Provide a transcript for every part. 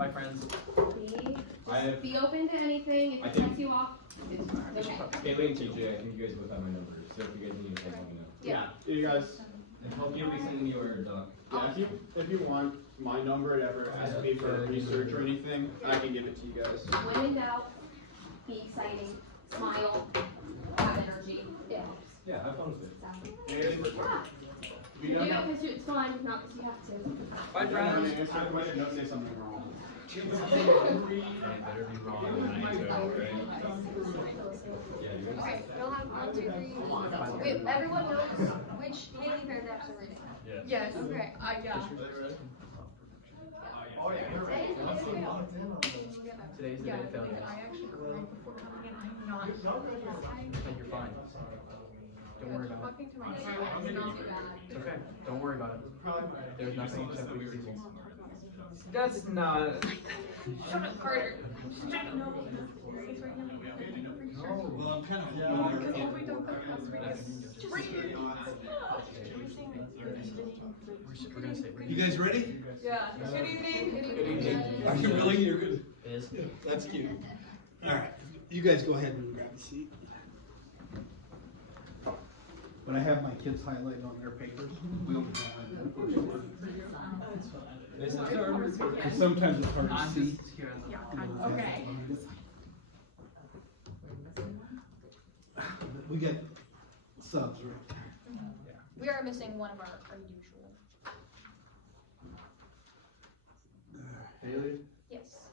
Bye, friends. Be open to anything. If it sets you off, it's fine. Okay. Bailey and TJ, I think you guys both have my numbers, so if you guys need anything, let me know. Yeah. You guys. Hope you'll be sending me your doc. Yeah, if you want my number, it ever asks me for research or anything, I can give it to you guys. When in doubt, be exciting, smile, have energy. Yeah. Yeah, have fun with it. Yeah. You Do don't it know. because it's fun, not because you have to. Bye, friends. Don't say something wrong. Better be wrong than I do, right? Yeah, you guys. Okay, we'll have 1, 2, 3. Wait, everyone knows which Haley paragraphs are reading. Yes. Okay. Yeah. Oh, yeah, you're right. Today's the day of failure. I actually cried before coming in. I'm not. You're fine. Don't worry about it. Talking to my friend is not bad. It's okay. Don't worry about it. There's nothing except weak people. That's not. Shut up, Carter. Well, I'm kind of. Because all we done for the past week is read. We're gonna say. You guys ready? Yeah. Good evening. Good evening. Are you really? You're good. Is. That's cute. All right, you guys go ahead and grab a seat. When I have my kids highlighting on their papers, we always highlight them first word. This is our. Because sometimes it's hard to I'm see. just here. Okay. We get subs right there. We are missing one of our usual. Haley? Yes.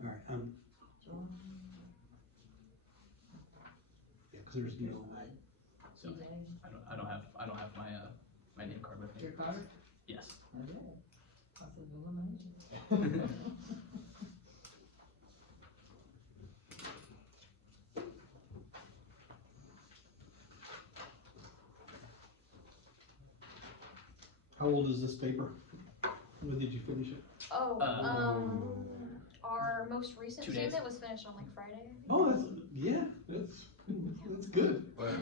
All right, yeah, because there's no. So I don't have my name card with me. Your card? Yes. How old is this paper? When did you finish it? Oh, our most recent 2 days. statement was finished on like Friday. I think. Oh, that's good. But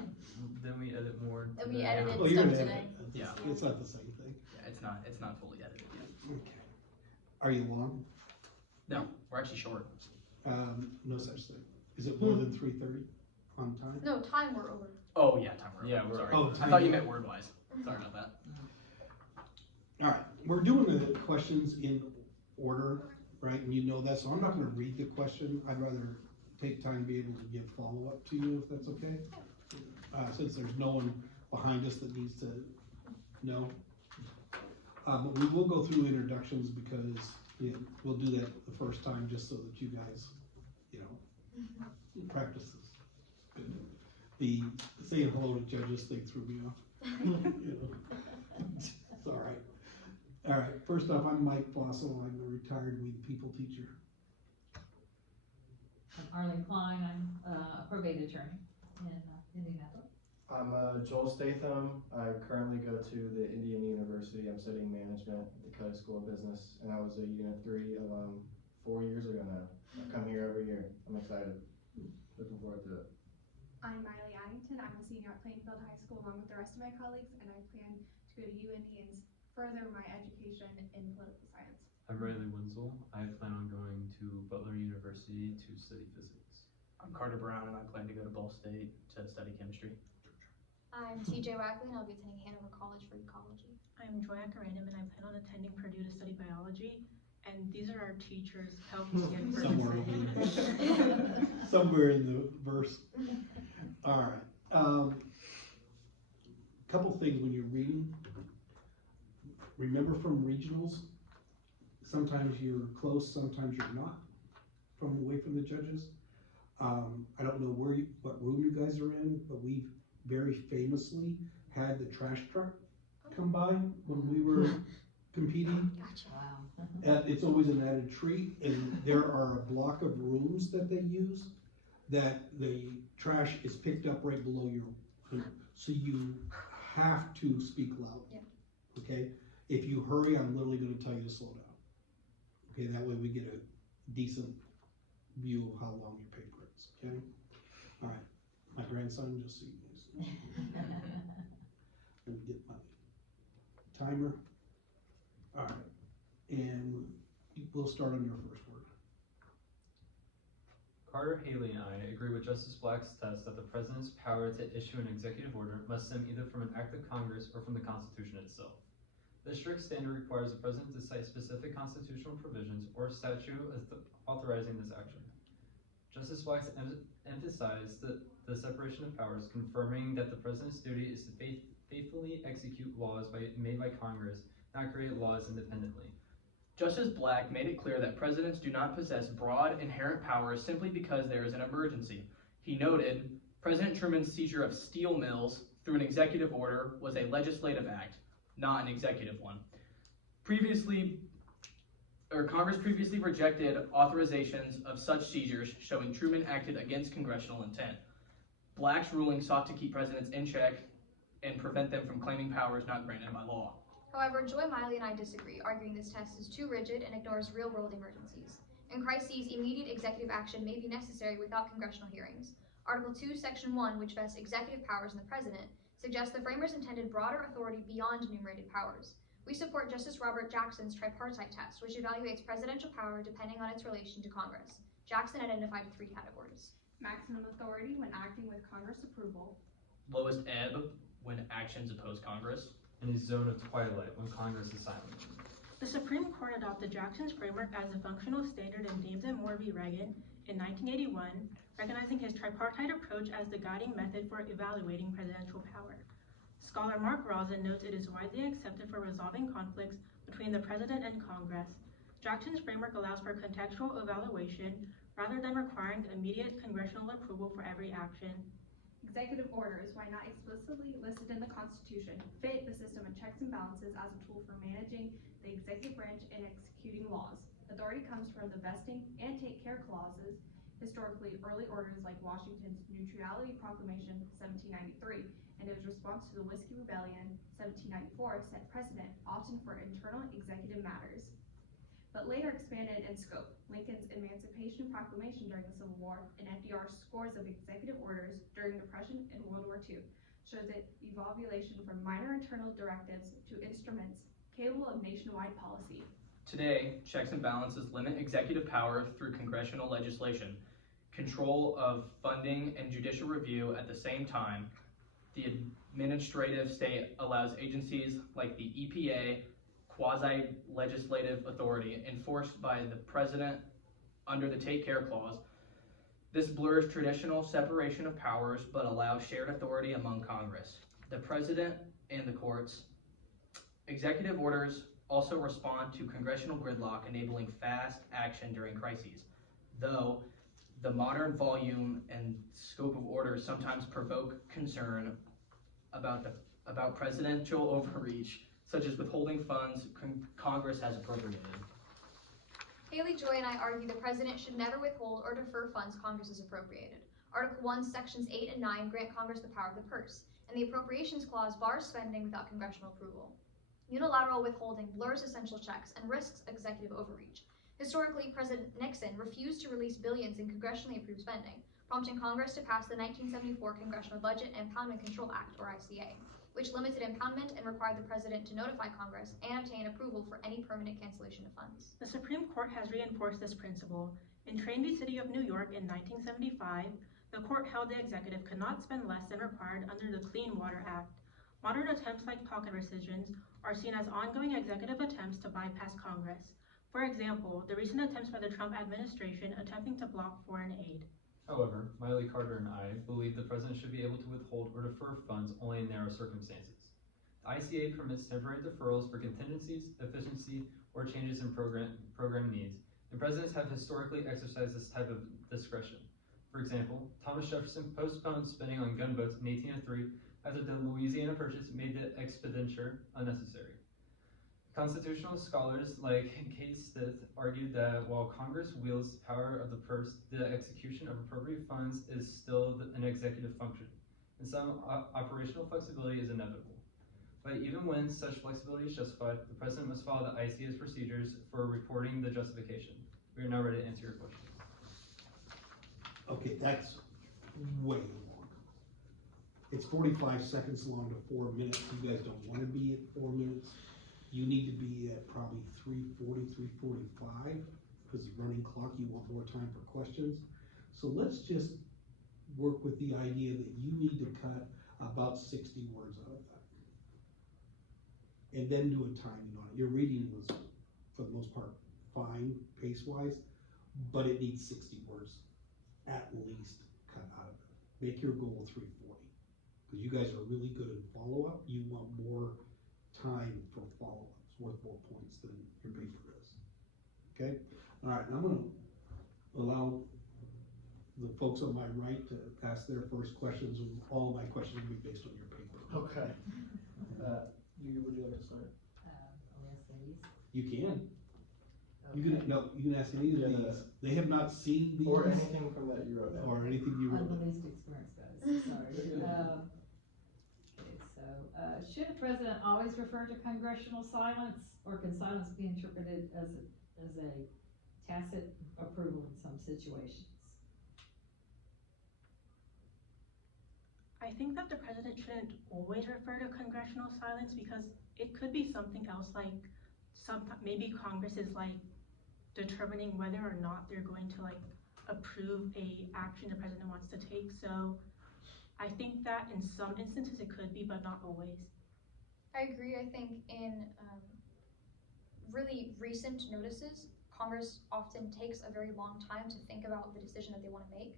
then we edit more. And we edited Oh, you're stuff gonna today. edit it. Yeah. It's not the same thing. Yeah, it's not fully edited yet. Okay. Are you long? No, we're actually short. No such thing. Is it more than 3:30 on time? No, time we're over. Oh yeah, time we're Yeah, over. we're- Sorry. Oh, I time thought you we're- meant word wise. Sorry about that. All right, we're doing the questions in order, right? And you know that, so I'm not gonna read the question. I'd rather take time to be able to give follow-up to you, if that's okay. Since there's no one behind us that needs to know. But we will go through introductions because, you know, we'll do that the first time just so that you guys, you know, practice this. The saying hello to judges thing threw me off. You know. It's all right. All right, first off, I'm Mike Fossil. I'm a retired We the People teacher. I'm Arlene Klein, I'm a probate attorney in Indianapolis. I'm Joel Statham. I currently go to the Indiana University. I'm studying management at the Dakota School of Business, and I was a Unit 3 of 4 years ago now. I come here every year. I'm excited. Looking forward to it. I'm Miley Addington. I'm a senior at Plainfield High School along with the rest of my colleagues, and I plan to go to UND and further my education in political science. I'm Riley Winslow. I plan on going to Butler University to study physics. I'm Carter Brown and I plan to go to Ball State to study chemistry. I'm TJ Wackley and I'll be attending Hanover College for ecology. I'm Joya Random and I plan on attending Purdue to study biology. And these are our teachers helping us get further. Somewhere over there. Somewhere in the verse. All right. Couple things when you're reading. Remember from regionals, sometimes you're close, sometimes you're not, away from the judges. I don't know what room you guys are in, but we very famously had the trash truck come by when we were competing. Gotcha. Wow. It's always an added treat, and there are a block of rooms that they use that the trash is picked up right below your room. So you have to speak loud. Yeah. Okay? If you hurry, I'm literally gonna tell you to slow down. Okay, that way we get a decent view of how long your paper is, okay? All right, my grandson, just so you guys know. Let me get my timer. All right. And we'll start on your first word. Carter, Haley, and I agree with Justice Black's test that the president's power to issue an executive order must stem either from an act of Congress or from the Constitution itself. The strict standard requires the president to cite specific constitutional provisions or statute authorizing this action. Justice Black emphasized the separation of powers, confirming that the president's duty is to faithfully execute laws made by Congress, not create laws independently. Justice Black made it clear that presidents do not possess broad inherent powers simply because there is an emergency. He noted, President Truman's seizure of steel mills through an executive order was a legislative act, not an executive one. Congress previously rejected authorizations of such seizures, showing Truman acted against congressional intent. Black's ruling sought to keep presidents in check and prevent them from claiming powers not granted by law. However, Joy Miley and I disagree, arguing this test is too rigid and ignores real-world emergencies. In crises, immediate executive action may be necessary without congressional hearings. Article 2, Section 1, which vests executive powers in the president, suggests the framers intended broader authority beyond enumerated powers. We support Justice Robert Jackson's tripartite test, which evaluates presidential power depending on its relation to Congress. Jackson identified 3 categories. Maximum authority when acting with Congress approval. Lowest ebb when actions oppose Congress. And a zone of twilight when Congress is silent. The Supreme Court adopted Jackson's framework as a functional standard in James M. Moore v. Reagan in 1981, recognizing his tripartite approach as the guiding method for evaluating presidential power. Scholar Mark Rosen notes it is widely accepted for resolving conflicts between the president and Congress. Jackson's framework allows for contextual evaluation rather than requiring immediate congressional approval for every action. Executive orders, while not explicitly listed in the Constitution, fit the system of checks and balances as a tool for managing the executive branch and executing laws. Authority comes from the vesting and take care clauses. Historically, early orders like Washington's Neutrality Proclamation 1793 and its response to the Whiskey Rebellion 1794 set precedent often for internal executive matters, but later expanded in scope. Lincoln's Emancipation Proclamation during the Civil War and FDR's scores of executive orders during Depression and World War II shows an evolution from minor internal directives to instruments capable of nationwide policy. Today, checks and balances limit executive power through congressional legislation, control of funding and judicial review at the same time. The administrative state allows agencies like the EPA, quasi-legislative authority enforced by the president under the Take Care Clause. This blurs traditional separation of powers but allows shared authority among Congress, the president, and the courts. Executive orders also respond to congressional gridlock, enabling fast action during crises, though the modern volume and scope of orders sometimes provoke concern about presidential overreach, such as withholding funds Congress has appropriated. Haley, Joy, and I argue the president should never withhold or defer funds Congress has appropriated. Article 1, Sections 8 and 9 grant Congress the power of the purse, and the Appropriations Clause bars spending without congressional approval. Unilateral withholding blurs essential checks and risks executive overreach. Historically, President Nixon refused to release billions in congressionally approved spending, prompting Congress to pass the 1974 Congressional Budget and Impoundment Control Act, or ICA, which limited impoundment and required the president to notify Congress and obtain approval for any permanent cancellation of funds. The Supreme Court has reinforced this principle. In Train v. City of New York in 1975, the court held the executive could not spend less than required under the Clean Water Act. Modern attempts like pocket rescissions are seen as ongoing executive attempts to bypass Congress. For example, the recent attempts by the Trump administration attempting to block foreign aid. However, Miley, Carter, and I believe the president should be able to withhold or defer funds only in narrow circumstances. The ICA permits temporary deferrals for contingencies, efficiency, or changes in program needs, and presidents have historically exercised this type of discretion. For example, Thomas Jefferson postponed spending on gunboats in 1803 after the Louisiana Purchase made the expenditure unnecessary. Constitutional scholars like Kate Stith argued that while Congress wields the power of the purse, the execution of appropriate funds is still an executive function, and some operational flexibility is inevitable. But even when such flexibility is justified, the president must follow the ICA's procedures for reporting the justification. We are now ready to answer your question. Okay, that's way long. It's 45 seconds long to 4 minutes. You guys don't want to be at 4 minutes. you need to be at probably 3:40, 3:45, because running clock, you want more time for questions. So let's just work with the idea that you need to cut about 60 words out of that. And then do a timing on it. Your reading was, for the most part, fine pace-wise, but it needs 60 words at least cut out of it. Make your goal 340. Because you guys are really good at follow-up. You want more time for follow-ups, worth more points than your paper is. Okay? All right, I'm gonna allow the folks on my right to ask their first questions, and all of my questions will be based on your paper. Okay. Would you like to start? I'll ask these. You can. You Okay. can, no, you can ask any of Yeah, these. They have not seen these. Or anything from that you wrote down. Or anything you I'm wrote. the least experienced, guys, sorry. Okay, so, should a president always refer to congressional silence, or can silence be interpreted as a tacit approval in some situations? I think that the president shouldn't always refer to congressional silence because it could be something else, like maybe Congress is like determining whether or not they're going to like approve a action the president wants to take. So I think that in some instances it could be, but not always. I agree. I think in really recent notices, Congress often takes a very long time to think about the decision that they want to make,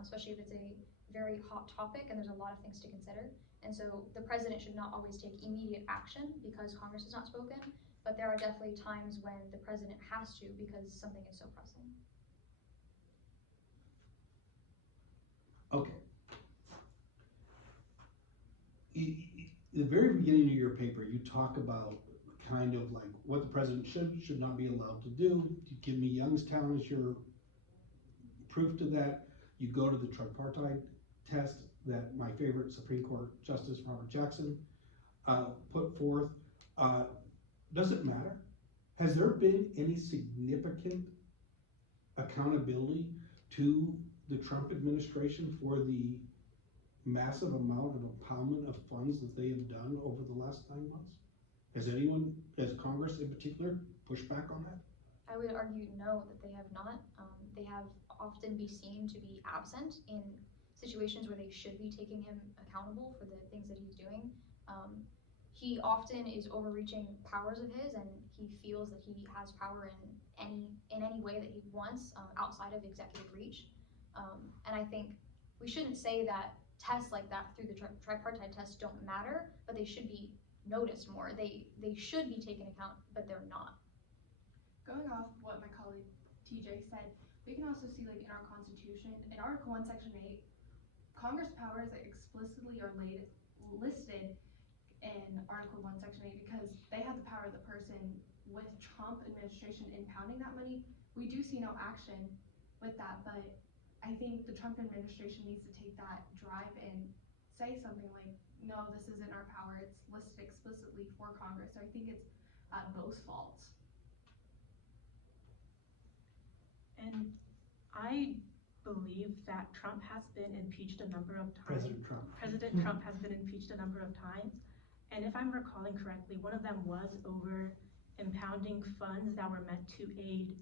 especially if it's a very hot topic and there's a lot of things to consider. And so the president should not always take immediate action because Congress has not spoken, but there are definitely times when the president has to because something is so pressing. Okay. The very beginning of your paper, you talk about kind of like what the president should not be allowed to do. You give me Youngstown as your proof to that. You go to the tripartite test that my favorite Supreme Court Justice Robert Jackson put forth. Does it matter? Has there been any significant accountability to the Trump administration for the massive amount of impoundment of funds that they have done over the last 9 months? Has anyone, has Congress in particular, pushed back on that? I would argue no, that they have not. They have often been seen to be absent in situations where they should be taking him accountable for the things that he's doing. He often is overreaching powers of his, and he feels that he has power in any way that he wants outside of executive reach. And I think we shouldn't say that tests like that through the tripartite test don't matter, but they should be noticed more. They should be taken account, but they're not. Going off what my colleague TJ said, we can also see like in our Constitution, in Article 1, Section 8, Congress powers explicitly are listed in Article 1, Section 8 because they have the power of the person. With Trump administration impounding that money, we do see no action with that, but I think the Trump administration needs to take that drive and say something like, no, this isn't our power, it's listed explicitly for Congress. So I think it's both faults. And I believe that Trump has been impeached a number of times. President Trump has been impeached a number of times. And if I'm recalling correctly, one of them was over impounding funds that were meant to aid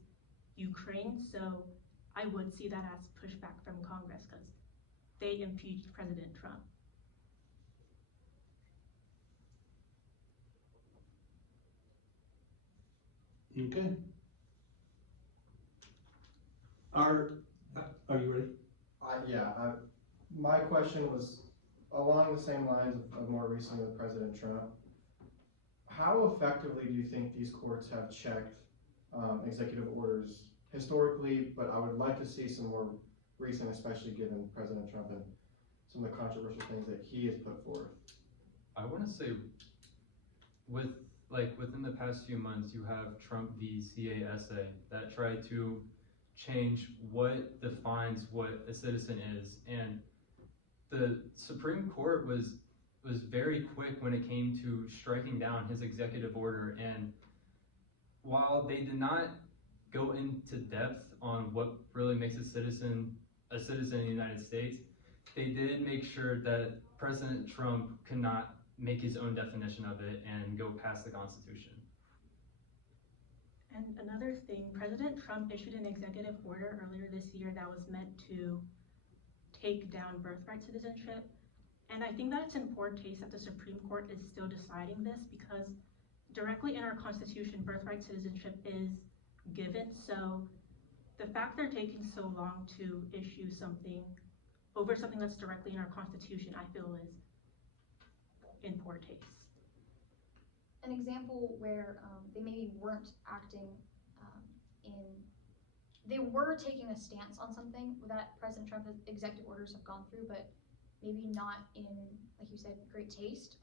Ukraine. So I would see that as pushback from Congress because they impeached President Trump. Okay. Are you ready? My question was along the same lines of more recently with President Trump. How effectively do you think these courts have checked executive orders historically, but I would like to see some more recent, especially given President Trump and some of the controversial things that he has put forth? I want to say within the past few months, you have Trump v. CASA that tried to change what defines what a citizen is, and the Supreme Court was very quick when it came to striking down his executive order. And while they did not go into depth on what really makes a citizen in the United States, they did make sure that President Trump could not make his own definition of it and go past the Constitution. And another thing, President Trump issued an executive order earlier this year that was meant to take down birthright citizenship. And I think that it's in poor taste that the Supreme Court is still deciding this because directly in our Constitution, birthright citizenship is given. So the fact they're taking so long to issue something over something that's directly in our Constitution, I feel is in poor taste. An example where they maybe weren't acting they were taking a stance on something that President Trump's executive orders have gone through, but maybe not in, like you said, great taste.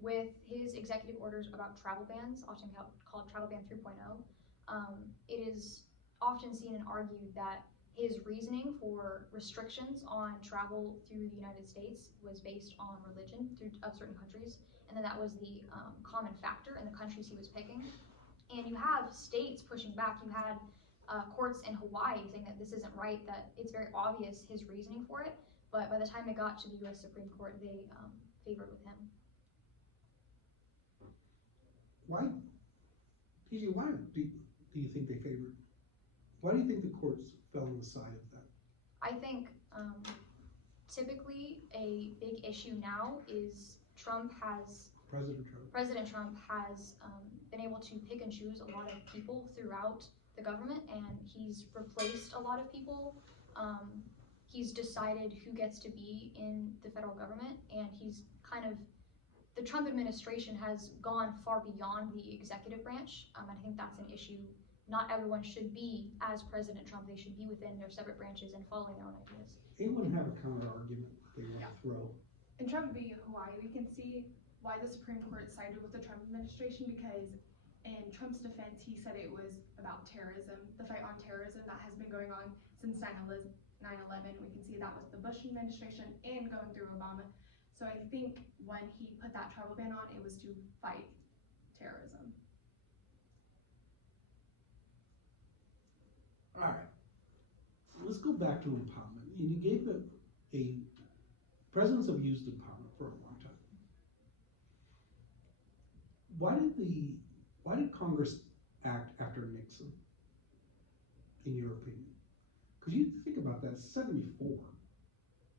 With his executive orders about travel bans, often called Travel Ban 3.0, it is often seen and argued that his reasoning for restrictions on travel through the United States was based on religion of certain countries, and then that was the common factor in the countries he was picking. And you have states pushing back. You had courts in Hawaii saying that this isn't right, that it's very obvious his reasoning for it, but by the time it got to the U.S. Supreme Court, they favored with him. Why, PJ, why do you think they favored? Why do you think the courts fell on the side of that? I think typically a big issue now is President Trump has been able to pick and choose a lot of people throughout the government, and he's replaced a lot of people. He's decided who gets to be in the federal government, and the Trump administration has gone far beyond the executive branch. I think that's an issue. Not everyone should be as President Trump. They should be within their separate branches and following their own ideas. Anyone have a counter argument they want to throw? In Trump v. Hawaii, we can see why the Supreme Court sided with the Trump administration, because in Trump's defense, he said it was about terrorism, the fight on terrorism that has been going on since 9/11. We can see that with the Bush administration and going through Obama. So I think when he put that travel ban on, it was to fight terrorism. All right, let's go back to empowerment. And you gave presidents have used empowerment for a long time. Why did Congress act after Nixon, in your opinion? Because you think about that, 74,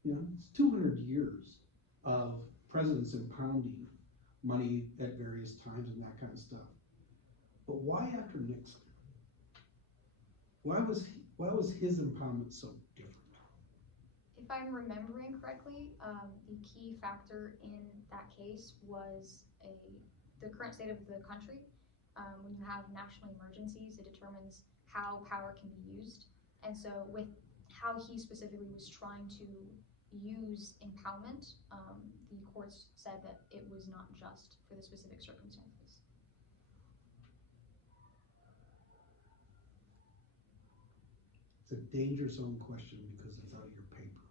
it's 200 years of presidents impounding money at various times and that kind of stuff. But why after Nixon? Why was his impoundment so different? If I'm remembering correctly, the key factor in that case was the current state of the country. When you have national emergencies, it determines how power can be used. And so with how he specifically was trying to use impoundment, the courts said that it was not just for the specific circumstances. It's a danger zone question because it's out of your paper.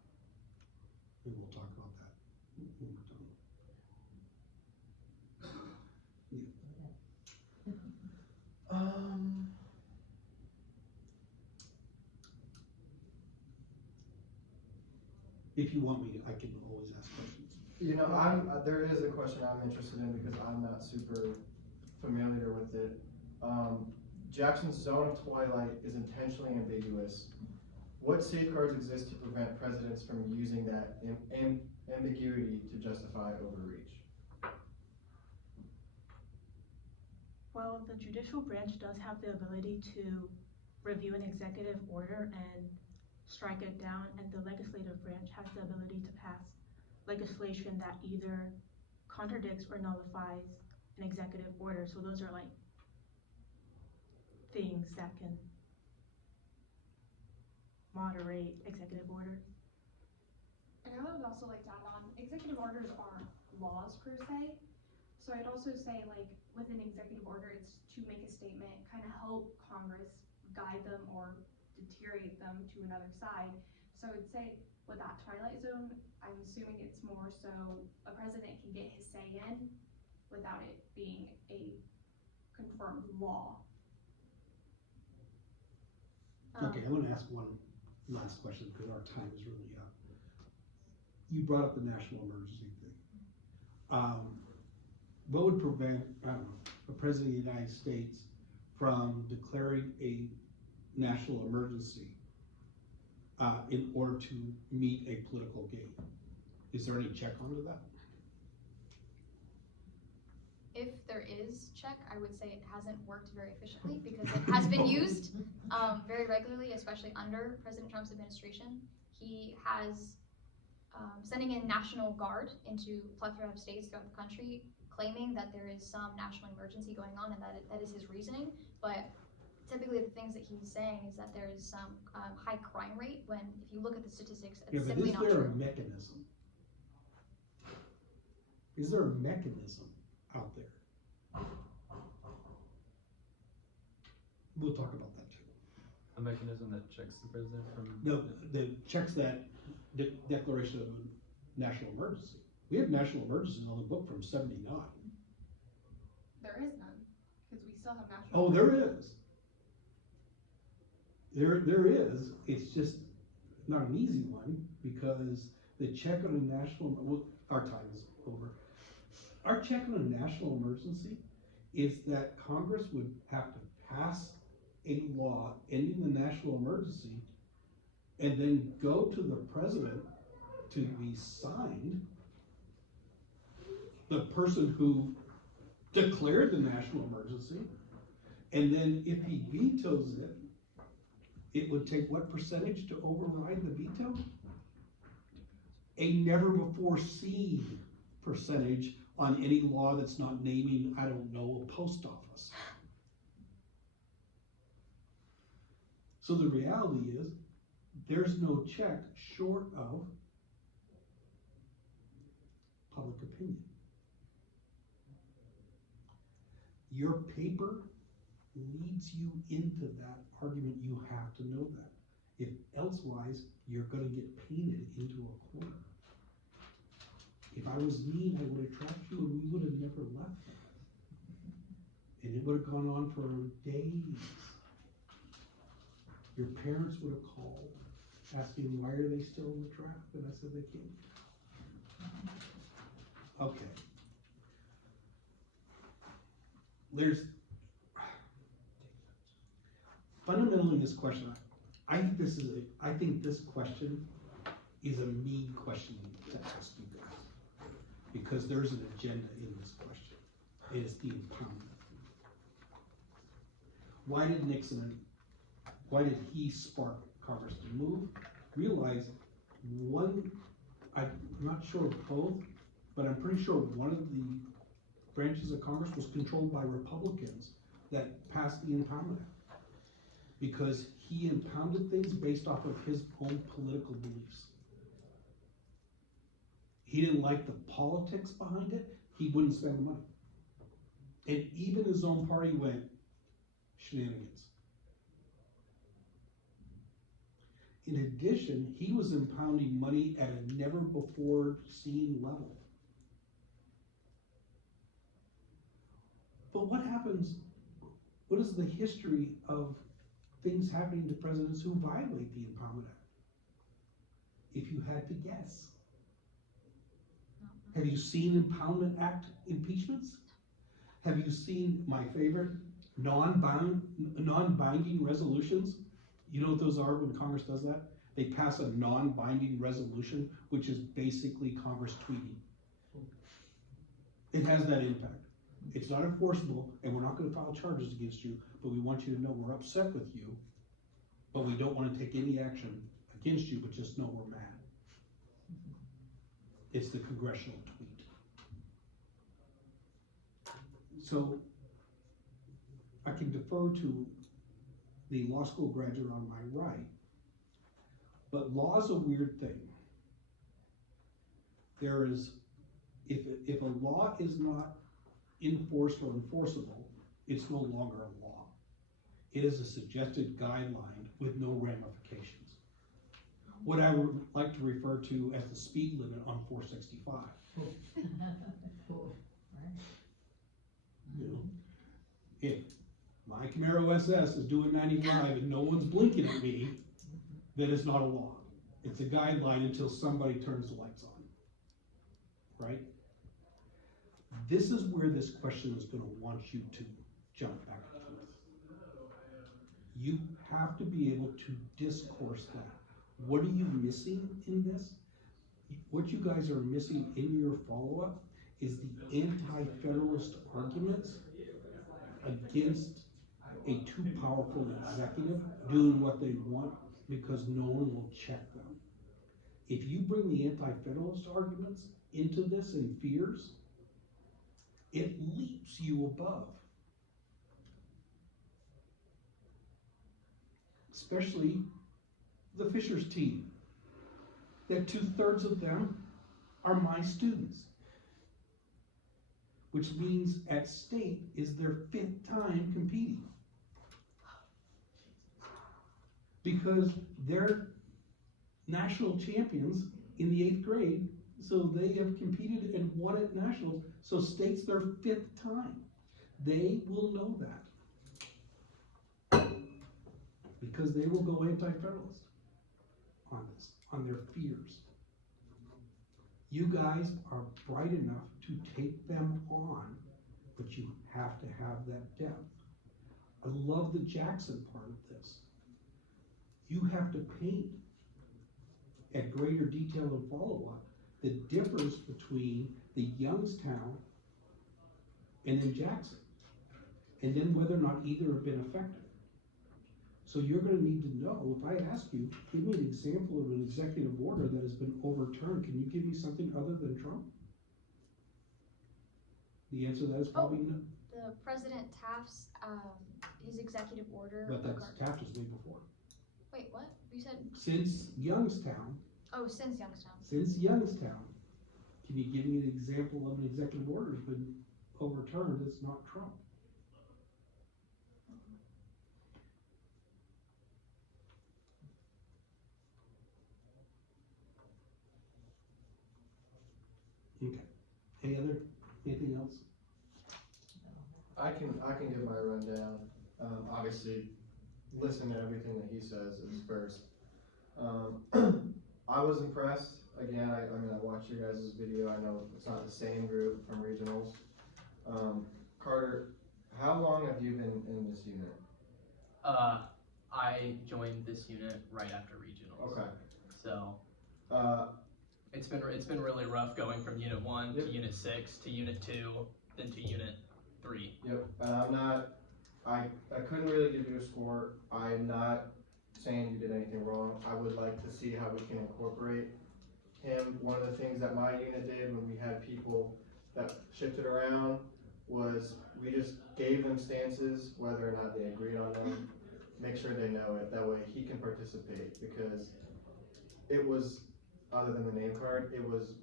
And we'll talk about that when we're done. If you want me, I can always ask questions. There is a question I'm interested in because I'm not super familiar with it. Jackson's zone of twilight is intentionally ambiguous. What safeguards exist to prevent presidents from using that ambiguity to justify overreach? Well, the judicial branch does have the ability to review an executive order and strike it down, and the legislative branch has the ability to pass legislation that either contradicts or nullifies an executive order. So those are like things that can moderate executive orders. And I would also like to add on, executive orders aren't laws per se. So I'd also say, like, with an executive order, it's to make a statement, kind of help Congress guide them or deteriorate them to another side. So I'd say with that twilight zone, I'm assuming it's more so a president can get his say in without it being a confirmed law. Okay, I want to ask one last question because our time is really up. You brought up the national emergency thing. What would prevent, I don't know, a president of the United States from declaring a national emergency in order to meet a political gain? Is there any check onto that? If there is check, I would say it hasn't worked very efficiently because it has been used very regularly, especially under President Trump's administration. He has sending in National Guard into a plethora of states throughout the country, claiming that there is some national emergency going on and that is his reasoning. But typically the things that he's saying is that there is some high crime rate when, if you look at the statistics, it's simply not Is there true. a mechanism? Is there a mechanism out there? We'll talk about that too. A mechanism that checks the president from. No, the checks that declaration of national emergency. We have national emergencies on the book from '79. There is none, because we still have national. Oh, there is. There is. It's just not an easy one because the check on a national, well, our time is over. Our check on a national emergency is that Congress would have to pass a law ending the national emergency and then go to the president to be signed. The person who declared the national emergency, and then if he vetoes it, it would take what percentage to override the veto? A never before seen percentage on any law that's not naming, I don't know, a post office. So the reality is, there's no check short of public opinion. Your paper leads you into that argument. You have to know that. If elsewise, you're gonna get painted into a corner. If I was mean, I would have trapped you and we would have never left that. And it would have gone on for days. Your parents would have called, asking why are they still in the trap? And I said they can't. Okay. There's fundamentally this question. I think this question is a mean question to ask you guys because there's an agenda in this question. It is the impoundment. Why did he spark Congress to move? Realize one, I'm not sure of both, but I'm pretty sure one of the branches of Congress was controlled by Republicans that passed the Impoundment Act because he impounded things based off of his own political beliefs. He didn't like the politics behind it, he wouldn't spend the money. And even his own party went, shenanigans. In addition, he was impounding money at a never before seen level. But what happens, what is the history of things happening to presidents who violate the Impoundment Act? If you had to guess. Have you seen Impoundment Act impeachments? Have you seen my favorite, non-binding resolutions? You know what those are when Congress does that? They pass a non-binding resolution, which is basically Congress tweeting. It has that impact. It's not enforceable, and we're not gonna file charges against you, but we want you to know we're upset with you, but we don't wanna take any action against you, but just know we're mad. It's the congressional tweet. So, I can defer to the law school graduate on my right, but law is a weird thing. There is, if a law is not enforced or enforceable, it's no longer a law. It is a suggested guideline with no ramifications. What I would like to refer to as the speed limit on 465. You know, if my Camaro SS is doing 95 and no one's blinking at me, then it's not a law. It's a guideline until somebody turns the lights on, right? This is where this question is going to want you to jump back and forth. You have to be able to discourse that. What are you missing in this? What you guys are missing in your follow-up is the anti-federalist arguments against a too powerful executive doing what they want because no one will check them. If you bring the anti-federalist arguments into this and fears, it leaps you above. Especially the Fishers team. That 2/3 of them are my students. Which means at state is their 5th time competing. Because they're national champions in the 8th grade, so they have competed and won at nationals, so state's their 5th time. They will know that. Because they will go anti-federalist on this, on their fears. You guys are bright enough to take them on, but you have to have that depth. I love the Jackson part of this. You have to paint at greater detail and follow-up the difference between the Youngstown and then Jackson, and then whether or not either have been effective. So you're gonna need to know, if I ask you, give me an example of an executive order that has been overturned, can you give me something other than Trump? The answer to that is probably no. The President Taft's, his executive order. But that's Taft was way before. Wait, what? You said, Since Youngstown, since Youngstown. can you give me an example of an executive order that's been overturned that's not Trump? Okay. Anything else? I can give my rundown. Obviously, listen to everything that he says is first. I was impressed. Again, I mean, I watched your guys' video. I know it's not the same group from regionals. Carter, how long have you been in this unit? I joined this unit right after regionals. Okay. So, it's been really rough going from Unit 1 to Unit 6 to Unit 2, then to Unit 3. Yep, and I couldn't really give you a score. I'm not saying you did anything wrong. I would like to see how we can incorporate him. One of the things that my unit did when we had people that shifted around was we just gave them stances, whether or not they agreed on them, make sure they know it. That way he can participate, because it was, other than the name card, it was,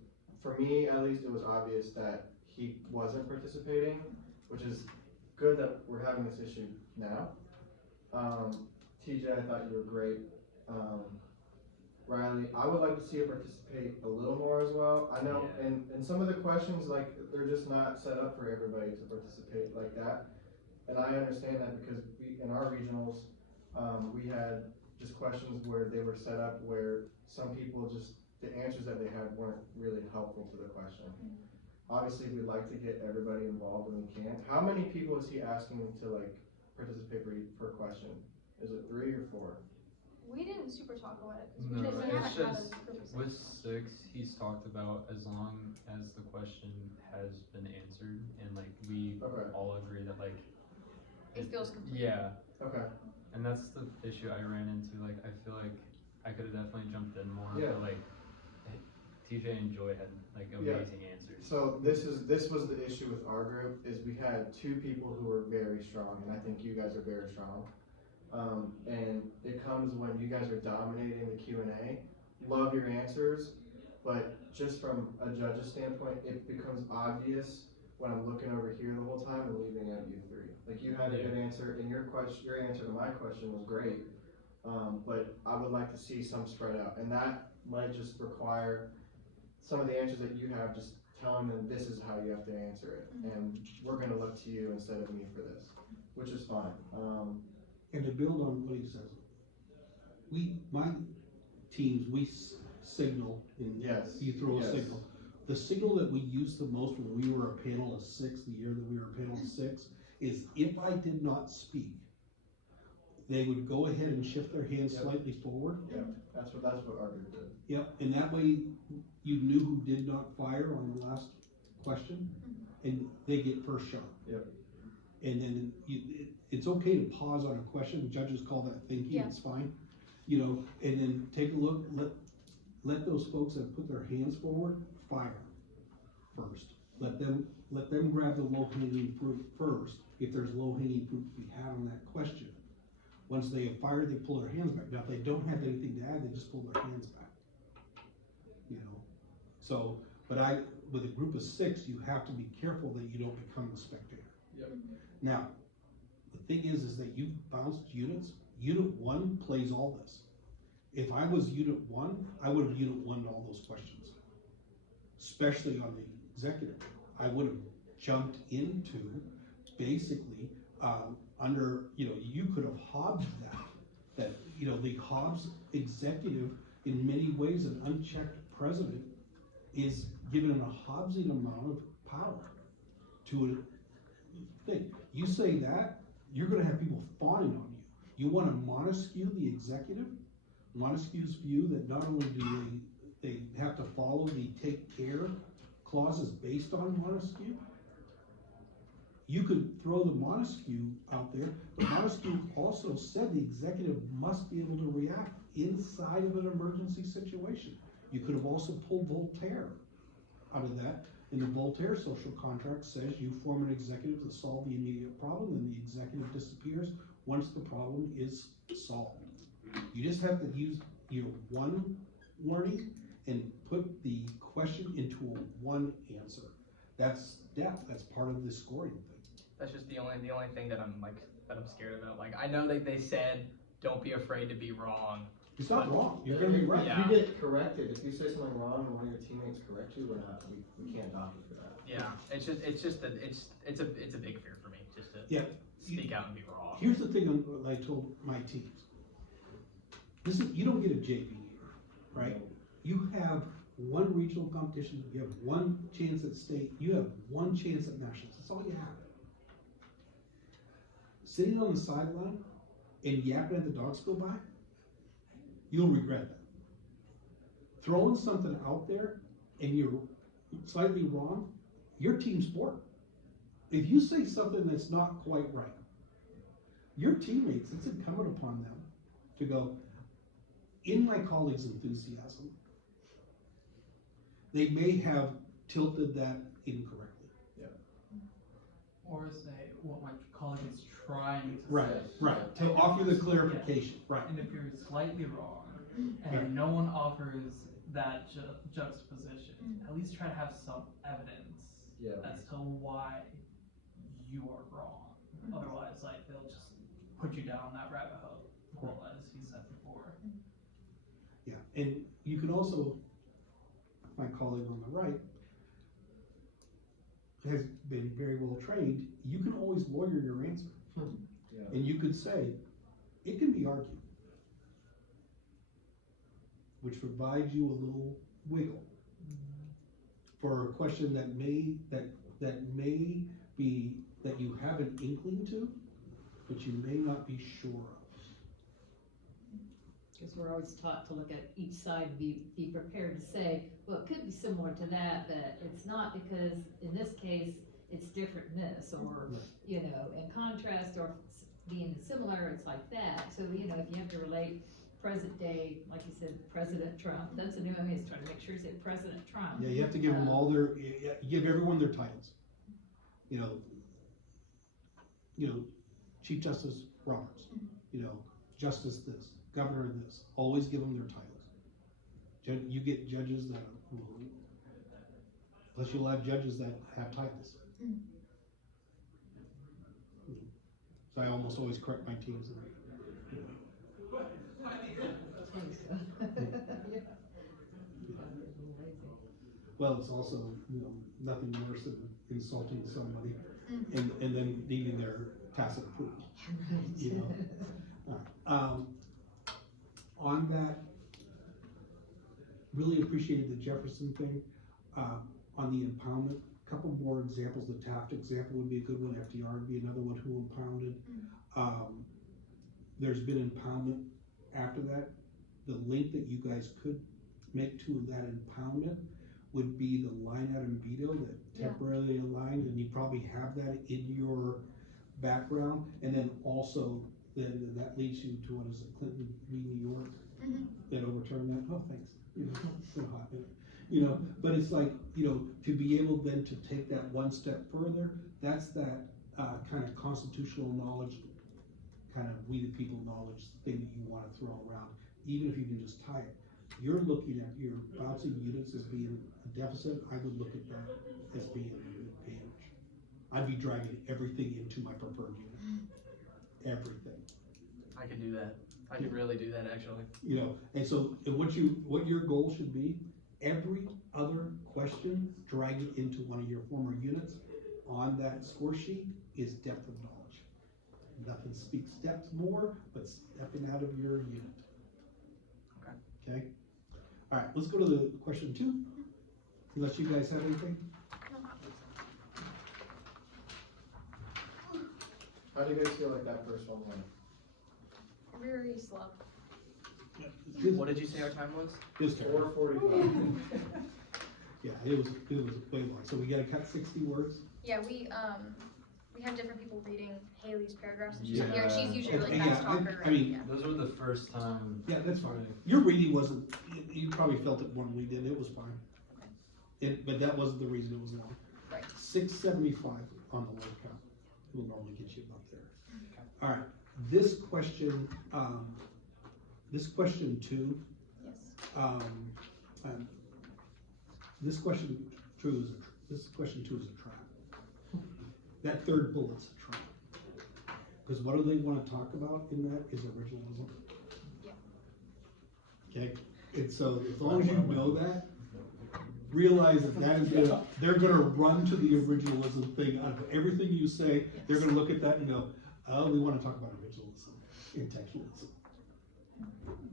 for me at least, it was obvious that he wasn't participating, which is good that we're having this issue now. TJ, I thought you were great. Riley, I would like to see you participate a little more as well. I know, and some of the questions, like, they're just not set up for everybody to participate like that. And I understand that because in our regionals, we had just questions where they were set up where some people just, the answers that they had weren't really helpful to the question. Obviously, we'd like to get everybody involved when we can. How many people is he asking to, like, participate per question? Is it 3 or 4? We didn't super talk about it. No, We it's haven't had just, a group of with six. 6, he's talked about as long as the question has been answered, and like, we all agree that like. It feels complete. Yeah. Okay. And that's the issue I ran into, like, I feel like I could've definitely jumped in more, Yeah. but like, TJ and Joy had like amazing answers. So this was the issue with our group, is we had 2 people who were very strong, and I think you guys are very strong. And it comes when you guys are dominating the Q&A. Love your answers, but just from a judge's standpoint, it becomes obvious when I'm looking over here the whole time and leaving out you 3. Like, you had a good answer, and your answer to my question was great. But I would like to see some spread out, and that might just require some of the answers that you have, just telling them this is how you have to answer it, and we're gonna look to you instead of me for this, which is fine. And to build on what he says, my teams, we signal, and you throw a signal. The signal that we used the most when we were a panel of 6, the year that we were a panel of 6, is if I did not speak, they would go ahead and shift their hands Yep. slightly forward. Yeah, that's what our group did. Yep, and that way you knew who did not fire on the last question, and they get first shot. Yep. And then it's okay to pause on a question, judges call that thinking, Yeah. it's fine. You know, and then take a look, let those folks that put their hands forward, fire first. Let them grab the low-hanging fruit first, if there's low-hanging fruit to be had on that question. Once they have fired, they pull their hands back. Now, if they don't have anything to add, they just pull their hands back. You know, so, but with a group of 6, you have to be careful that you don't become the spectator. Yep. Now, the thing is that you've bounced units. Unit 1 plays all this. If I was Unit 1, I would have Unit 1 all those questions. Especially on the executive. I would have jumped into, basically, under, you know, you could have Hobbs that, you know, the Hobbs executive, in many ways, an unchecked president is given a Hobbesian amount of power to a thing. You say that, you're gonna have people fawning on you. You wanna Montesquieu the executive? Montesquieu's view that not only do they have to follow the take care clauses based on Montesquieu. You could throw the Montesquieu out there, but Montesquieu also said the executive must be able to react inside of an emergency situation. You could have also pulled Voltaire out of that, and the Voltaire social contract says you form an executive to solve the immediate problem, and the executive disappears once the problem is solved. You just have to use your one warning and put the question into a one answer. That's depth, that's part of the scoring thing. That's just the only thing that I'm scared about. Like, I know that they said, don't be afraid to be wrong. It's not wrong, you're gonna be right. Yeah. If you get corrected, if you say something wrong and one of your teammates correct you, we can't dock you for that. Yeah, it's a big fear for me, just to Yeah. speak out and be wrong. Here's the thing I told my teams. You don't get a JV here, right? You have one regional competition, you have one chance at state, you have one chance at nationals, that's all you have. Sitting on the sideline and yapping at the dogs go by, you'll regret that. Throwing something out there and you're slightly wrong, your team sport. If you say something that's not quite right, your teammates, it's incumbent upon them to go, in my colleagues' enthusiasm, they may have tilted that incorrectly. Yeah. Or say what my colleague is trying to Right, say. right, to offer the clarification, right. And if you're slightly wrong, and Right. no one offers that juxtaposition, at least try to have some evidence as to why you are wrong. Otherwise, like, they'll just put you down that rabbit hole, as he said before. Yeah, and you can also, my colleague on the right has been very well trained, you can always lawyer your answer. Yeah. And you could say, it can be argued, which provides you a little wiggle for a question that may be, that you have an inkling to, but you may not be sure of. Because we're always taught to look at each side, be prepared to say, well, it could be similar to that, but it's not, because in this case, it's different than this, or, you know, in contrast, or being similar, it's like that. So, you know, if you have to relate present day, like you said, President Trump, that's a new one, he's trying to make sure he said President Trump. Yeah, you have to give them all their, you give everyone their titles. You know, Chief Justice Roberts, you know, Justice this, Governor this, always give them their titles. You get judges that, unless you'll have judges that have titles. So I almost always correct my teams. Well, it's also, you know, nothing worse than insulting somebody and then needing their tacit approval. You know? On that, really appreciated the Jefferson thing. On the impoundment, a couple more examples. The Taft example would be a good one. FDR would be another one who impounded. there's been impoundment after that. The link that you guys could make to that impoundment would be the line item veto that temporarily aligned, and you probably have that in your background. And then also, then that leads you to, what is it, Clinton v. New York, that overturned that. Oh, thanks. You know, it's been a hot minute. You know, but it's like, you know, to be able then to take that one step further, that's that kind of constitutional knowledge, kind of we the people knowledge thing that you want to throw around, even if you can just tie it. You're looking at your bouncing units as being a deficit. I would look at that as being an advantage. I'd be dragging everything into my preferred unit. Everything. I could do that. I could really do that, actually. You know, and so what your goal should be, every other question, drag it into one of your former units on that score sheet is depth of knowledge. Nothing speaks depth more, but stepping out of your unit. Okay? All right, let's go to the question 2, unless you guys have anything. How do you guys feel like that first one went? Very slow. What did you say our time was? It was terrible. 4:45. Yeah, it was way long. So we gotta cut 60 words. Yeah, we have different people reading Haley's paragraphs and she's here, and she's usually a really Yeah, fast talker. I mean, Those were the first time. yeah, that's fine. Your reading wasn't, you probably felt it more than we did. It was fine. But that wasn't the reason it was long. Right. 675 on the word count will normally get you about there. All right, this question 2, Yes. this question 2 is a trap. That third bullet's a trap. Because what do they want to talk about in that is originalism. Yeah. Okay, and so as long as you know that, realize that is they're gonna run to the originalism thing out of everything you say. They're gonna look at that and go, oh, we want to talk about originalism, intentionalism.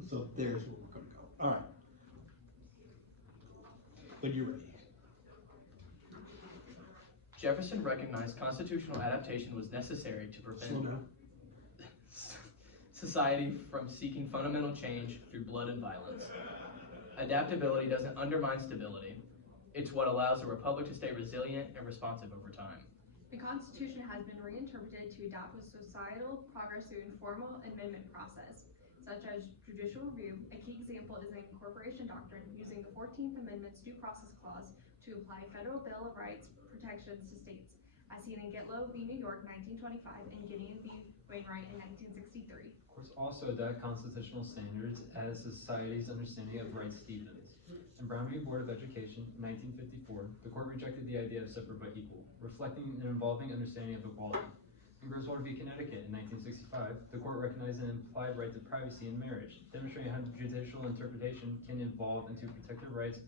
So there's where we're gonna go. All right. When you're ready. Jefferson recognized constitutional adaptation was necessary to prevent Slow down. society from seeking fundamental change through blood and violence. Adaptability doesn't undermine stability. It's what allows a republic to stay resilient and responsive over time. The Constitution has been reinterpreted to adapt with societal progress through informal amendment process, such as judicial review. A key example is the incorporation doctrine, using the 14th Amendment's due process clause to apply federal Bill of Rights protections to states, as seen in Gitlow v. New York 1925 and Gideon v. Wainwright in 1963. Of course, also adapt constitutional standards as society's understanding of rights deepens. In Brown v. Board of Education, 1954, the court rejected the idea of separate but equal, reflecting an evolving understanding of equality. In Griswold v. Connecticut, in 1965, the court recognized an implied right to privacy in marriage, demonstrating how judicial interpretation can evolve into protected rights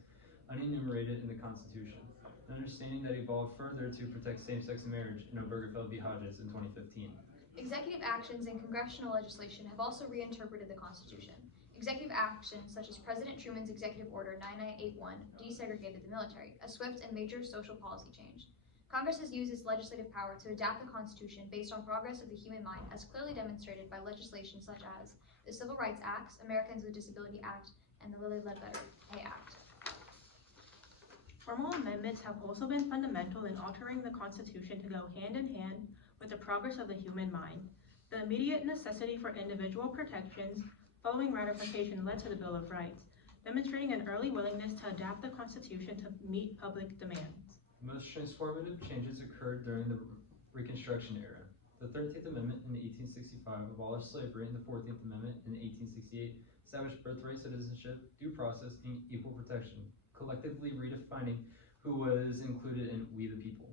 unenumerated in the Constitution. An understanding that evolved further to protect same-sex marriage in Obergefell v. Hodges in 2015. Executive actions and congressional legislation have also reinterpreted the Constitution. Executive actions such as President Truman's Executive Order 9981 desegregated the military, a swift and major social policy change. Congress has used its legislative power to adapt the Constitution based on progress of the human mind, as clearly demonstrated by legislation such as the Civil Rights Acts, Americans with Disability Act, and the Lilly Ledbetter Pay Act. Formal amendments have also been fundamental in altering the Constitution to go hand in hand with the progress of the human mind. The immediate necessity for individual protections following ratification led to the Bill of Rights, demonstrating an early willingness to adapt the Constitution to meet public demands. Most transformative changes occurred during the Reconstruction era. The 13th Amendment in 1865 abolished slavery, and the 14th Amendment in 1868 established birthright citizenship, due process, and equal protection, collectively redefining who was included in We the People.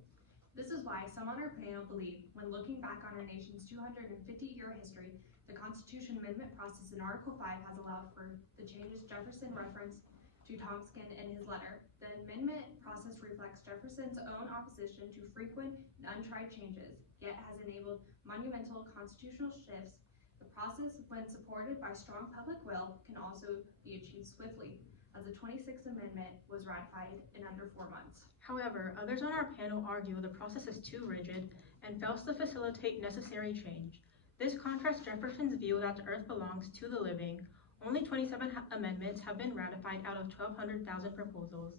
This is why some on our panel believe, when looking back on our nation's 250-year history, the Constitution amendment process in Article 5 has allowed for the changes Jefferson referenced to Tompkins in his letter. The amendment process reflects Jefferson's own opposition to frequent and untried changes, yet has enabled monumental constitutional shifts. The process, when supported by strong public will, can also be achieved swiftly, as the 26th Amendment was ratified in under 4 months. However, others on our panel argue the process is too rigid and fails to facilitate necessary change. This contrasts Jefferson's view that the earth belongs to the living. Only 27 amendments have been ratified out of 1,200,000 proposals.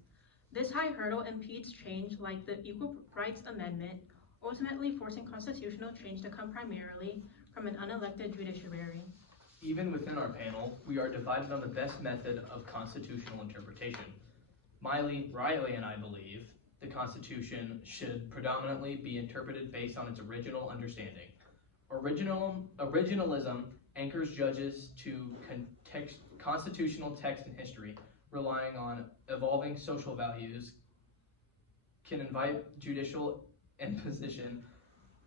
This high hurdle impedes change like the Equal Rights Amendment, ultimately forcing constitutional change to come primarily from an unelected judiciary. Even within our panel, we are divided on the best method of constitutional interpretation. Miley, Riley, and I believe the Constitution should predominantly be interpreted based on its original understanding. Originalism anchors judges to constitutional text and history, relying on evolving social values, can invite judicial imposition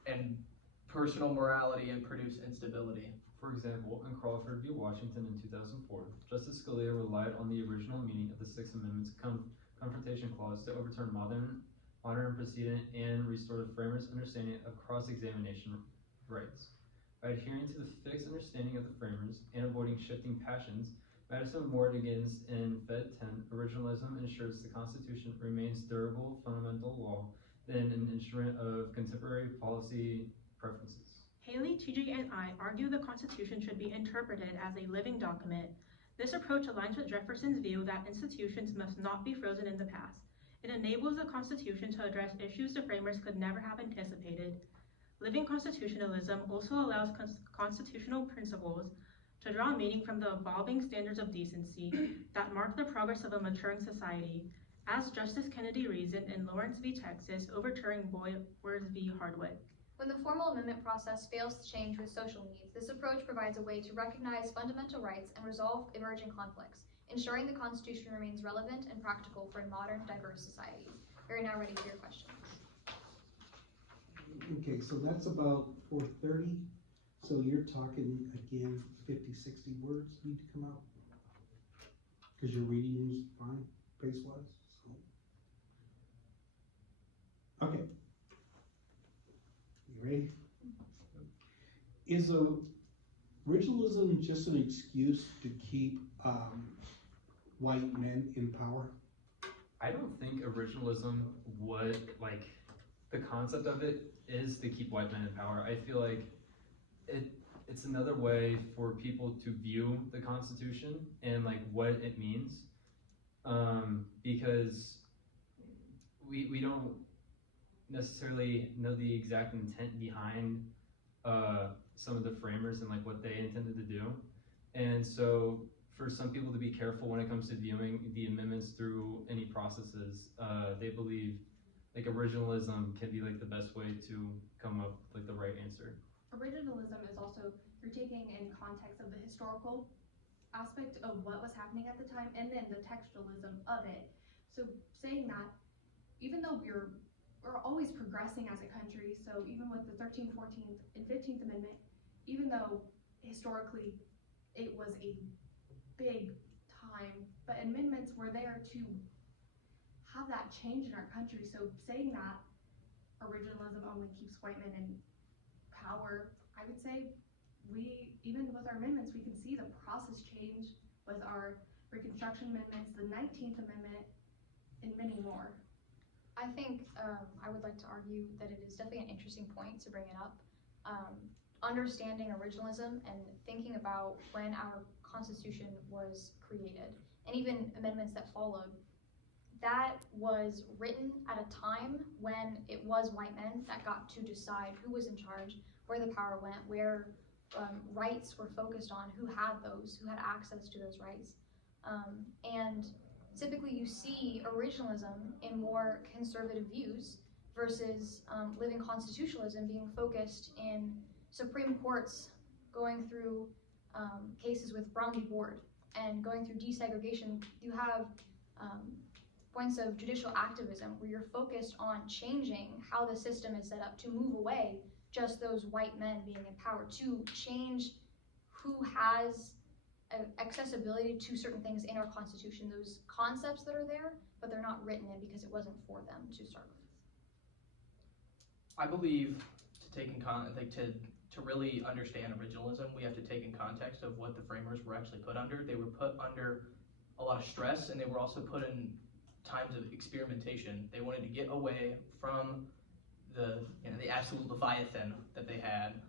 and personal morality and produce instability. For example, in Crawford v. Washington in 2004, Justice Scalia relied on the original meaning of the Sixth Amendment's Confrontation Clause to overturn modern precedent and restore the framers' understanding of cross-examination rights. By adhering to the fixed understanding of the framers and avoiding shifting passions, Madison Morgan's in Fed 10, originalism ensures the Constitution remains durable fundamental law than an instrument of contemporary policy preferences. Haley, TJ, and I argue the Constitution should be interpreted as a living document. This approach aligns with Jefferson's view that institutions must not be frozen in the past. It enables the Constitution to address issues the framers could never have anticipated. Living constitutionalism also allows constitutional principles to draw meaning from the evolving standards of decency that mark the progress of a maturing society, as Justice Kennedy reasoned in Lawrence v. Texas, overturning Boyers v. Hardwick. When the formal amendment process fails to change with social needs, this approach provides a way to recognize fundamental rights and resolve emerging conflicts, ensuring the Constitution remains relevant and practical for a modern, diverse society. We are now ready for your questions. Okay, so that's about 4:30. So you're talking, again, 50, 60 words need to come out? Because your reading is fine, pace-wise, so. Okay. You ready? Is originalism just an excuse to keep white men in power? I don't think originalism would, like, the concept of it is to keep white men in power. I feel like it's another way for people to view the Constitution and like what it means, because we don't necessarily know the exact intent behind some of the framers and like what they intended to do. And so for some people to be careful when it comes to viewing the amendments through any processes, they believe like originalism can be like the best way to come up with like the right answer. Originalism is also, you're taking in context of the historical aspect of what was happening at the time and then the textualism of it. So saying that, even though we're always progressing as a country, so even with the 13th, 14th, and 15th Amendment, even though historically it was a big time, but amendments were there to have that change in our country. So saying that originalism only keeps white men in power, I would say even with our amendments, we can see the process change with our Reconstruction Amendments, the 19th Amendment, and many more. I think I would like to argue that it is definitely an interesting point to bring it up. Understanding originalism and thinking about when our Constitution was created, and even amendments that followed, that was written at a time when it was white men that got to decide who was in charge, where the power went, where rights were focused on, who had access to those rights. And typically you see originalism in more conservative views versus living constitutionalism being focused in Supreme Courts going through cases with Brown v. Board and going through desegregation. You have points of judicial activism where you're focused on changing how the system is set up to move away just those white men being in power, to change who has accessibility to certain things in our Constitution, those concepts that are there, but they're not written in because it wasn't for them to start with. I believe to really understand originalism, we have to take in context of what the framers were actually put under. They were put under a lot of stress, and they were also put in times of experimentation. They wanted to get away from the absolute leviathan that they had,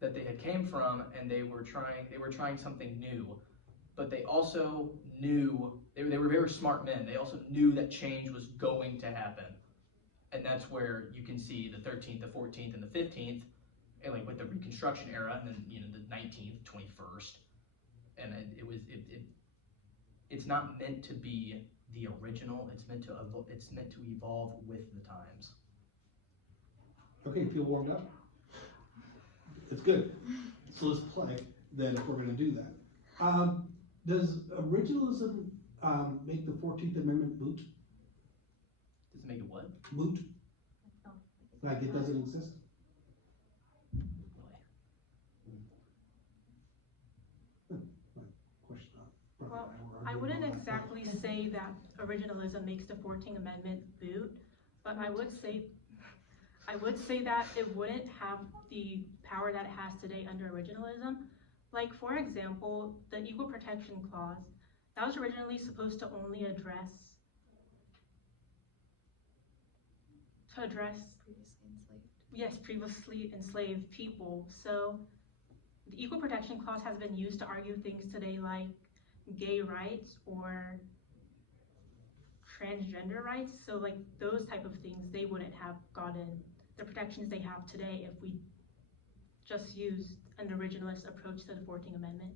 that they had came from, and they were trying something new. But they also knew, they were very smart men, they also knew that change was going to happen. And that's where you can see the 13th, the 14th, and the 15th, and like with the Reconstruction era, and then, you know, the 19th, 21st. And it's not meant to be the original, it's meant to evolve with the times. Okay, feel warmed up? It's good. So let's play then if we're gonna do that. Does originalism make the 14th Amendment moot? Does it make it what? Moot? Like it doesn't exist? Well, I wouldn't exactly say that originalism makes the 14th Amendment moot, but I would say that it wouldn't have the power that it has today under originalism. Like, for example, the Equal Protection Clause, that was originally supposed to only address previously enslaved people. So the Equal Protection Clause has been used to argue things today like gay rights or transgender rights. So like those type of things, they wouldn't have gotten the protections they have today if we just used an originalist approach to the 14th Amendment.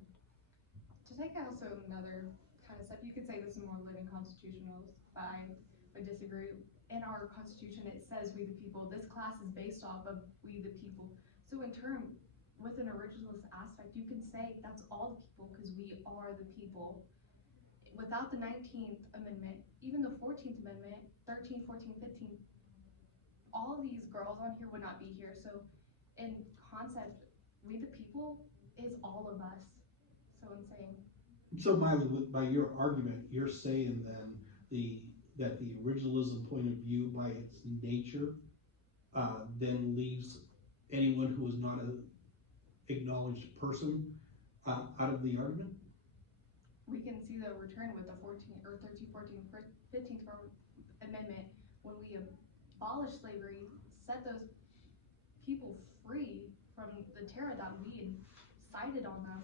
To take also another kind of step, you could say this is more living constitutionals, but I would disagree. In our constitution, it says we the people. This class is based off of we the people. So in turn, with an originalist aspect, you can say that's all the people because we are the people. Without the 19th Amendment, even the 14th Amendment, 13th, 14th, 15th, all these girls on here would not be here. So in concept, we the people is all of us. So I'm saying. So Miley, by your argument, you're saying then that the originalism point of view by its nature then leaves anyone who is not an acknowledged person out of the argument? We can see the return with the 14th or 13th, 14th, 15th Amendment when we abolished slavery, set those people free from the terror that we had cited on them.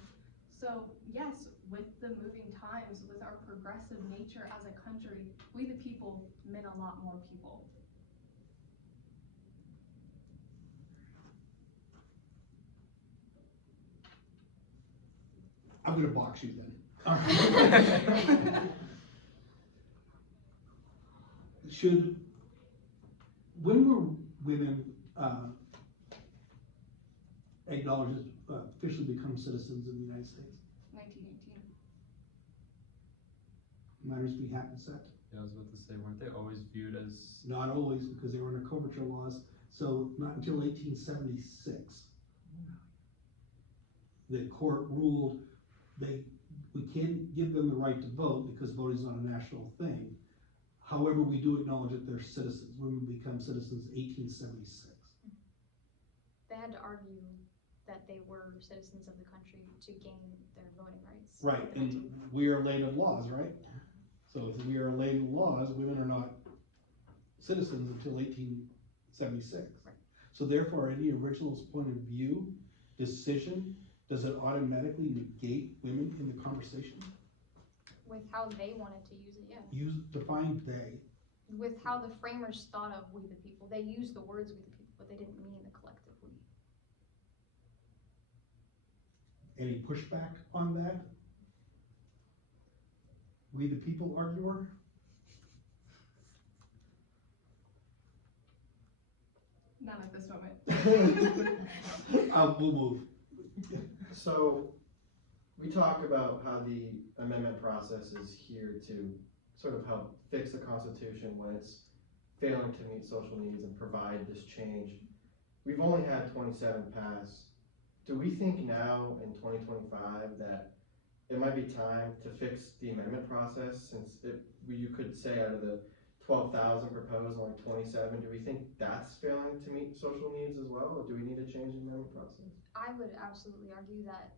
So yes, with the moving times, with our progressive nature as a country, we the people meant a lot more people. I'm gonna box you then. All right. When were women acknowledged as officially become citizens in the United States? 1918. Matters be happenstance. Yeah, I was about to say, weren't they always viewed as? Not always, because they were under coverture laws. So not until 1876, the court ruled we can't give them the right to vote because voting is not a national thing. However, we do acknowledge that they're citizens. Women become citizens 1876. They had to argue that they were citizens of the country to gain their voting rights. Right, and we are a land of laws, right? So if we are a land of laws, women are not citizens until 1876. Right. So therefore, any originalist point of view, decision, does it automatically negate women in the conversation? With how they wanted to use it, yeah. Define they. With how the framers thought of we the people. They used the words we the people, but they didn't mean the collective we. Any pushback on that? We the people arguer? Not at this moment. We'll move. So, we talk about how the amendment process is here to sort of help fix the Constitution when it's failing to meet social needs and provide this change. We've only had 27 pass. Do we think now in 2025 that it might be time to fix the amendment process, since you could say out of the 12,000 proposed, only 27, do we think that's failing to meet social needs as well, or do we need to change the amendment process? I would absolutely argue that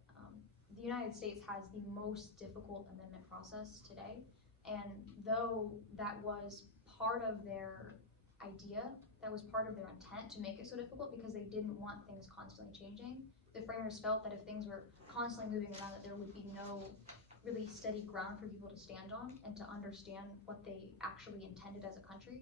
the United States has the most difficult amendment process today, and though that was part of their idea, that was part of their intent to make it so difficult because they didn't want things constantly changing, the framers felt that if things were constantly moving around, that there would be no really steady ground for people to stand on and to understand what they actually intended as a country.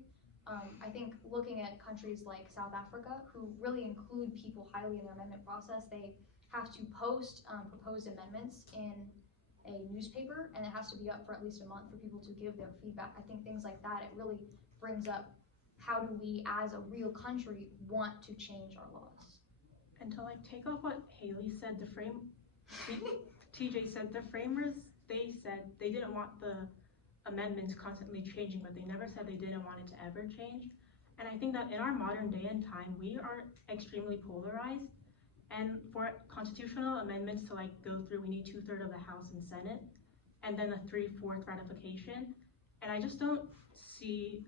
I think looking at countries like South Africa, who really include people highly in their amendment process, they have to post proposed amendments in a newspaper, and it has to be up for at least a month for people to give their feedback. I think things like that, it really brings up how do we as a real country want to change our laws. And to like take off what Haley said, TJ said, the framers, they said they didn't want the amendments constantly changing, but they never said they didn't want it to ever change. And I think that in our modern day and time, we are extremely polarized. And for constitutional amendments to like go through, we need 2/3 of the House and Senate, and then a 3/4 ratification. And I just don't see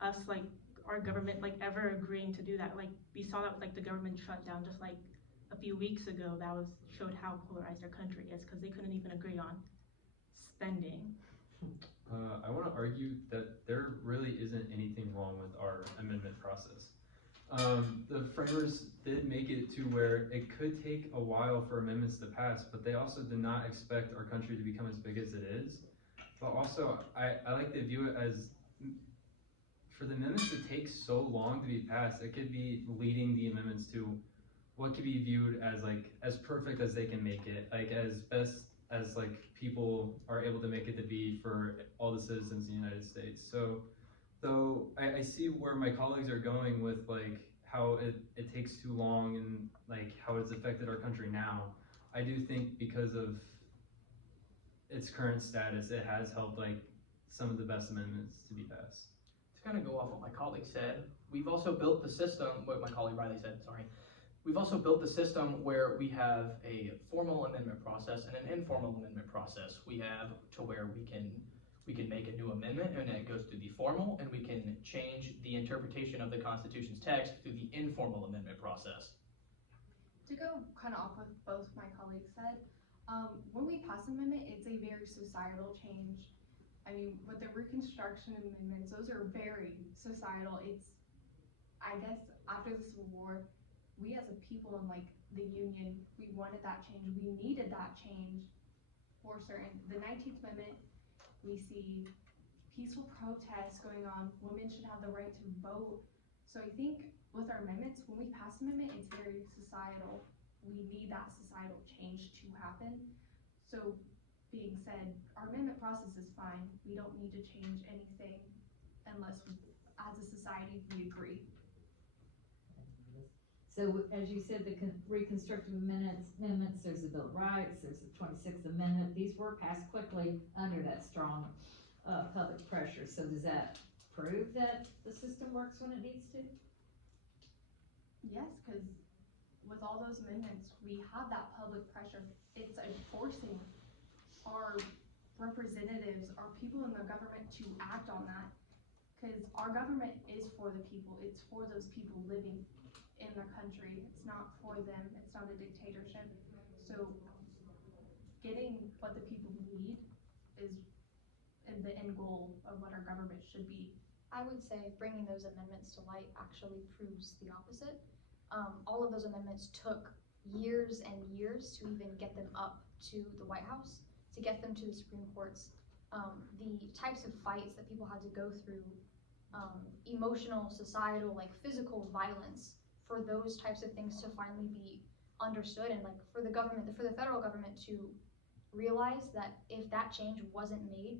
us, like our government, like ever agreeing to do that. Like we saw that with like the government shutdown just like a few weeks ago. That showed how polarized our country is, because they couldn't even agree on spending. I want to argue that there really isn't anything wrong with our amendment process. The framers did make it to where it could take a while for amendments to pass, but they also did not expect our country to become as big as it is. But also, I like to view it as, for the amendments to take so long to be passed, it could be leading the amendments to what could be viewed as like, as perfect as they can make it, like as best as like people are able to make it to be for all the citizens in the United States. So, though I see where my colleagues are going with like how it takes too long and like how it's affected our country now, I do think because of its current status, it has helped like some of the best amendments to be passed. To kind of go off what my colleague said, we've also built the system, what my colleague Riley said, sorry. We've also built the system where we have a formal amendment process and an informal amendment process. We have to where we can make a new amendment and it goes through the formal, and we can change the interpretation of the Constitution's text through the informal amendment process. To go kind of off what both my colleagues said, when we pass an amendment, it's a very societal change. I mean, with the Reconstruction amendments, those are very societal. It's, I guess, after the Civil War, we as a people in like the Union, we wanted that change. We needed that change for certain. The 19th Amendment, we see peaceful protests going on. Women should have the right to vote. So I think with our amendments, when we pass an amendment, it's very societal. We need that societal change to happen. So being said, our amendment process is fine. We don't need to change anything unless as a society we agree. So as you said, the reconstructive amendments, there's the Bill of Rights, there's the 26th Amendment. These were passed quickly under that strong public pressure. So does that prove that the system works when it needs to? Yes, because with all those amendments, we have that public pressure. It's enforcing our representatives, our people in the government to act on that. Because our government is for the people. It's for those people living in their country. It's not for them. It's not a dictatorship. So getting what the people need is the end goal of what our government should be. I would say bringing those amendments to light actually proves the opposite. All of those amendments took years and years to even get them up to the White House, to get them to the Supreme Courts. The types of fights that people had to go through, emotional, societal, like physical violence for those types of things to finally be understood, and like for the government, for the federal government to realize that if that change wasn't made,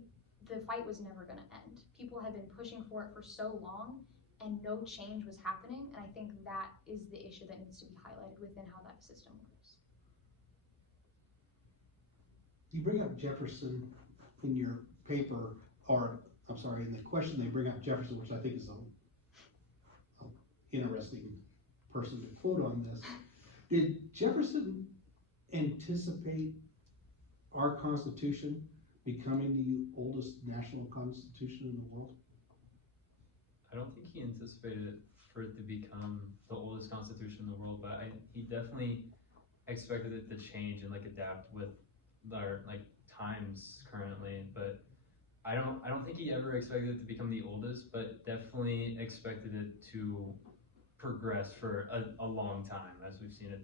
the fight was never going to end. People had been pushing for it for so long and no change was happening, and I think that is the issue that needs to be highlighted within how that system works. You bring up Jefferson in your paper, or I'm sorry, in the question they bring up Jefferson, which I think is a interesting person to quote on this. Did Jefferson anticipate our Constitution becoming the oldest national constitution in the world? I don't think he anticipated for it to become the oldest constitution in the world, but he definitely expected it to change and like adapt with our like times currently. But I don't think he ever expected it to become the oldest, but definitely expected it to progress for a long time, as we've seen it.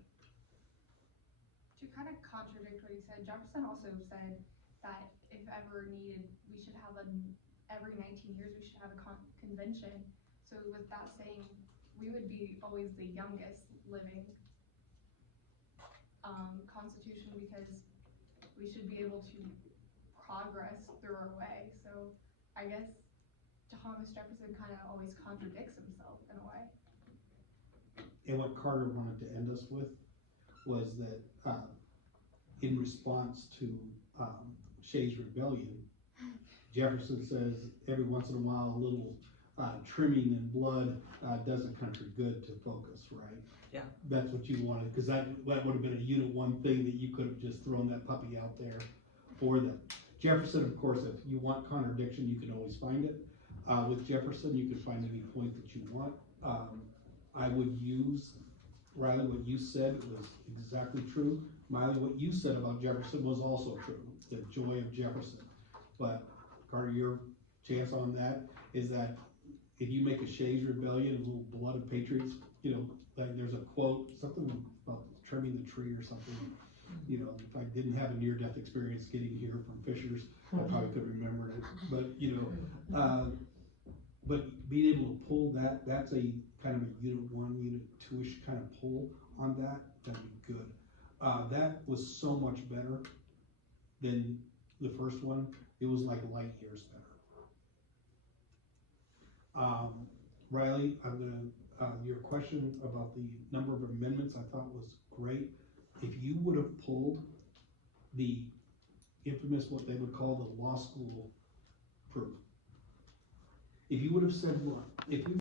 kind of contradict what he said. Jefferson also said that if ever needed, we should have every 19 years, we should have a convention. So with that saying, we would be always the youngest living constitution, because we should be able to progress through our way. So I guess Thomas Jefferson kind of always contradicts himself in a way. And what Carter wanted to end us with was that, in response to, Shays' Rebellion, Jefferson says, every once in a while, a little, trimming and blood, does a country good to focus, right? Yeah. That's what you wanted, cause that would have been a Unit 1 thing that you could have just thrown that puppy out there for them. Jefferson, of course, if you want contradiction, you can always find it. With Jefferson, you can find any point that you want. I would use, Riley, what you said was exactly true. Miley, what you said about Jefferson was also true, the joy of Jefferson. But Carter, your chance on that is that if you make a Shays' Rebellion, a little blood of patriots, you know, like there's a quote, something about trimming the tree or something. You know, if I didn't have a near-death experience getting here from Fishers, I probably could remember it. But, you know, but being able to pull that, that's a kind of a Unit 1, Unit 2-ish kind of pull on that, that'd be good. That was so much better than the first one. It was like light years better. Riley, I'm gonna, your question about the number of amendments I thought was great. If you would have pulled the infamous, what they would call the law school proof, if you would have said, look, if we